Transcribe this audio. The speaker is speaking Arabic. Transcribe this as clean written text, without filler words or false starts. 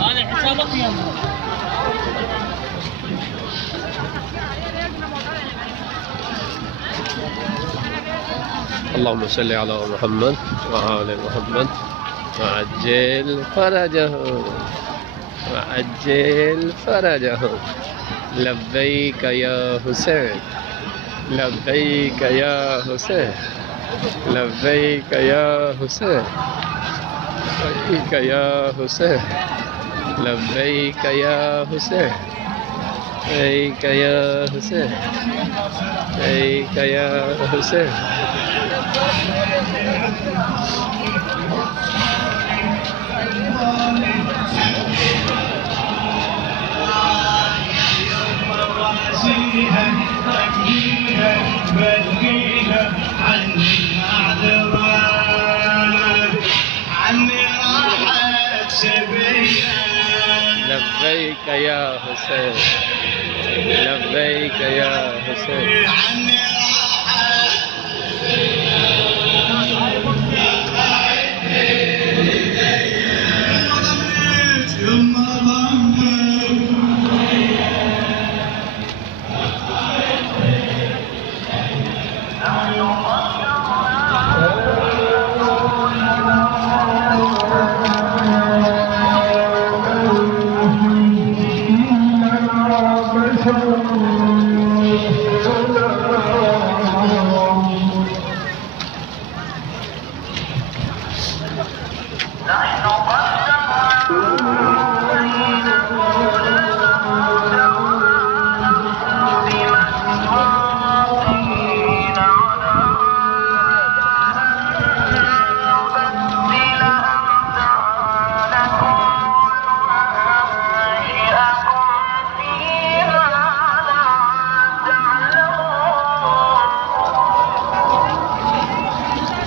هذا حسابك يا اللهم صل على محمد وآل محمد وعجل فرجهم وعجل فرجهم. لبيك يا حسين، لبيك يا حسين، لبيك يا حسين، لبيك يا حسين، لبيك يا حسين، لبيك يا حسين، لبيك يا حسين. بلغيها عني المعذرة، عني راحت سبيها. لبيك يا حسين، لبيك يا حسين.